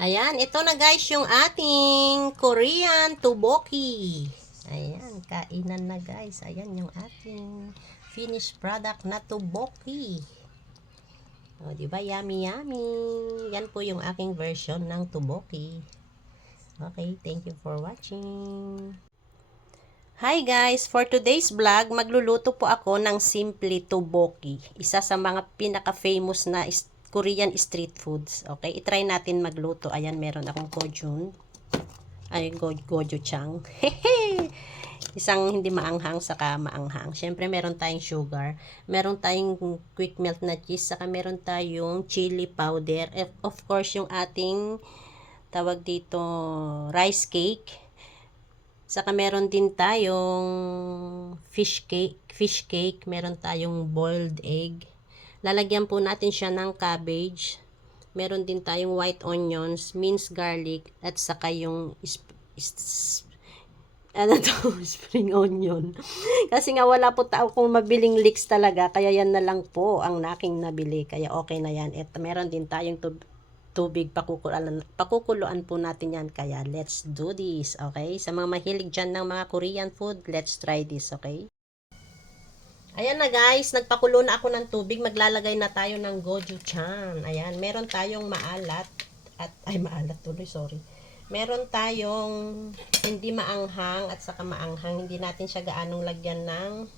Ayan, ito na guys yung ating Korean tteokbokki. Ayan, kainan na guys. Ayan yung ating finished product na tteokbokki. O, diba? Yummy, yummy. Yan po yung aking version ng tteokbokki. Okay, thank you for watching. Hi guys! For today's vlog, magluluto po ako ng simple tteokbokki. Isa sa mga pinaka-famous na Korean street foods. Okay, itry natin magluto. Ayan, meron akong gochujang. Ay, gochujang. Isang hindi maanghang, saka maanghang. Siyempre, meron tayong sugar. Meron tayong quick melt na cheese. Saka meron tayong chili powder. Of course, yung ating tawag dito rice cake. Saka meron din tayong fish cake, meron tayong boiled egg. Lalagyan po natin siya ng cabbage. Meron din tayong white onions, minced garlic, at saka yung spring onion. Kasi nga wala po tao kung mabiling leeks talaga, kaya yan na lang po ang naking nabili. Kaya okay na yan. At meron din tayong tubig, pakukuluan po natin yan. Kaya let's do this, okay? Sa mga mahilig dyan ng mga Korean food, let's try this, okay? Ayan na guys, nagpakulo na ako ng tubig. Maglalagay na tayo ng gochujang. Ayan, meron tayong maalat. Maalat tuloy, sorry. Meron tayong hindi maanghang at saka maanghang. Hindi natin siya gaanong lagyan ng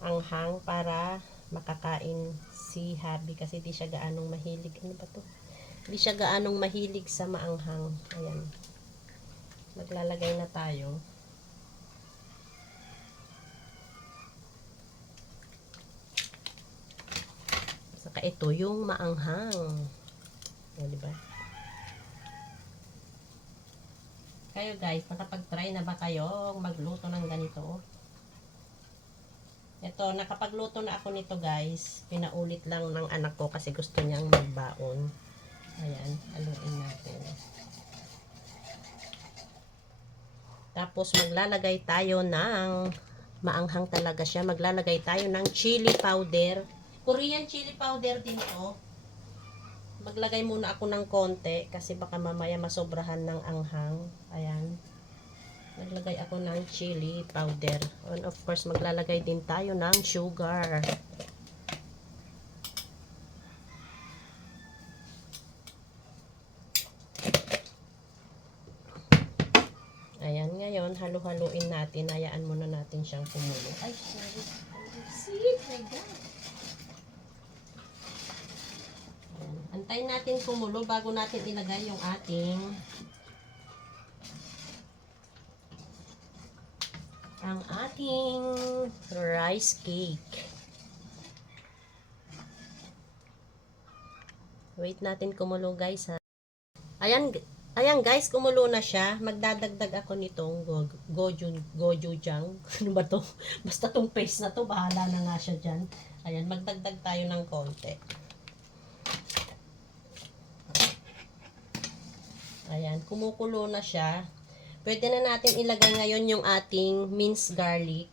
anghang para makakain si Habi kasi di siya gaanong mahilig. Ano ba to? Di siya gaanong mahilig sa maanghang. Ayan. Maglalagay na tayo. Saka ito yung maanghang. O, diba? Kayo guys, nakapag-try na ba kayo magluto ng ganito? Ito, nakapagluto na ako nito guys. Pinaulit lang ng anak ko kasi gusto niyang magbaon. Ayan, haluin natin. Tapos maglalagay tayo ng maanghang talaga siya. Maglalagay tayo ng chili powder. Korean chili powder din to. Maglagay muna ako ng konti kasi baka mamaya masobrahan ng anghang. Ayan. Naglagay ako ng chili powder. And of course, maglalagay din tayo ng sugar. Ayan, ngayon, halu-haluin natin. Hayaan muna natin siyang kumulo. Ay, sorry. See, my God. Ayan. Antayin natin kumulo bago natin ilagay yung ating rice cake. Wait natin kumulo guys ha. Ayan guys, kumulo na siya. Magdadagdag ako nitong gochujang. Ano ba to? Basta tong paste na to, bahala na nga siya dyan. Ayan, magdagdag tayo ng konti. Ayan, kumukulo na siya. Pwede na natin ilagay ngayon yung ating minced garlic.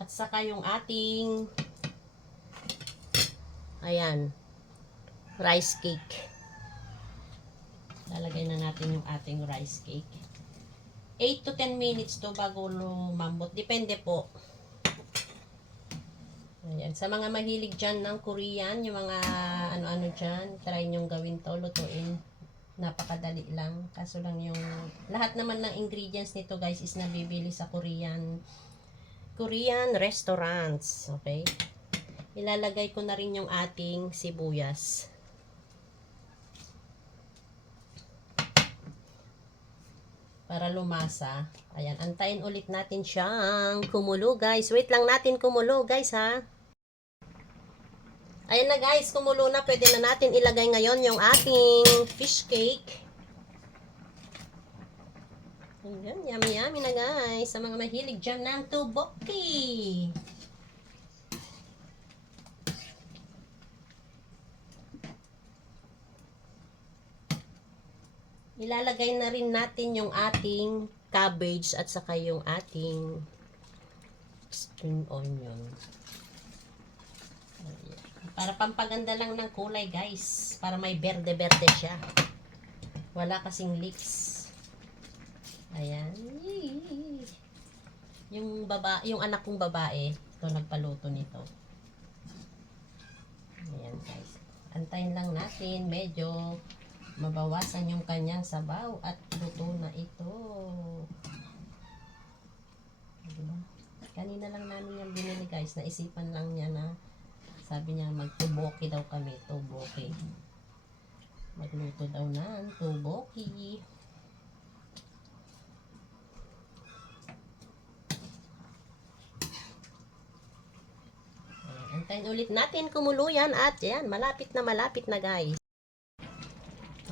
At saka yung ating rice cake. Lalagay na natin yung ating rice cake. 8 to 10 minutes to bago lumambot. Depende po. Ayan. Sa mga mahilig dyan ng Korean, yung mga ano-ano dyan, try nyong gawin to, lutuin. Napakadali lang. Kaso lang yung lahat naman ng ingredients nito guys is nabibili sa Korean restaurants. Okay? Ilalagay ko na rin yung ating sibuyas. Para lumasa. Ayan, antayin ulit natin siyang kumulo guys. Wait lang natin kumulo guys ha. Ayan na guys, kumulo na. Pwede na natin ilagay ngayon yung ating fish cake. Ayan, yummy yummy na guys. Sa mga mahilig dyan ng tteokbokki. Ilalagay na rin natin yung ating cabbage at saka yung ating spring onion. Para pampaganda lang ng kulay, guys. Para may berde-berde siya. Wala kasing leaves. Ayan. Yung anak kong babae, ito nagpaluto nito. Ayan, guys. Antayin lang natin, medyo mabawasan yung kanyang sabaw at luto na ito. Diba? Kanina lang namin yung binili, guys. Naisipan lang niya na sabi niya magtuboki daw kami. Tuboki. Magluto daw ng tuboki. Antayin ulit natin kumulo yan at yan, malapit na guys.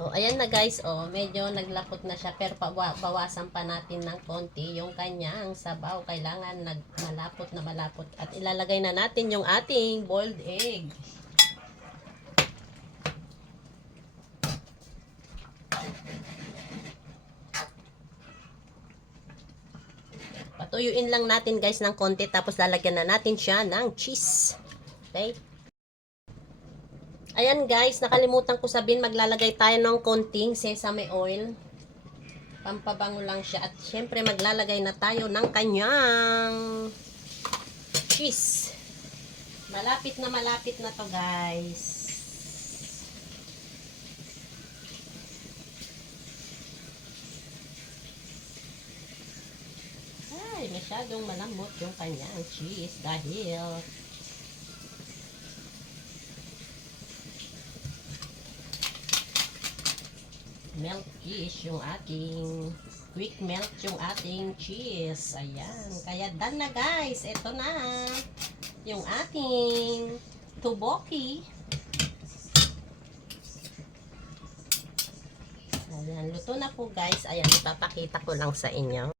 So, ayan na guys, medyo naglapot na siya pero bawasan pa natin ng konti yung kanyang sabaw. Kailangan malapot na malapot at ilalagay na natin yung ating boiled egg. Patuyuin lang natin guys ng konti tapos lalagyan na natin siya ng cheese. Okay? Ayan guys, nakalimutan ko sabihin, maglalagay tayo ng konting sesame oil. Pampabango lang siya. At syempre maglalagay na tayo ng kanyang cheese. Malapit na to guys. Ay, masyadong malambot yung kanyang cheese dahil melt cheese yung ating quick melt yung ating cheese. Ayan. Kaya done na guys. Ito na yung ating tuboki. Ayan. Luto na po guys. Ayan. Ipapakita ko lang sa inyo.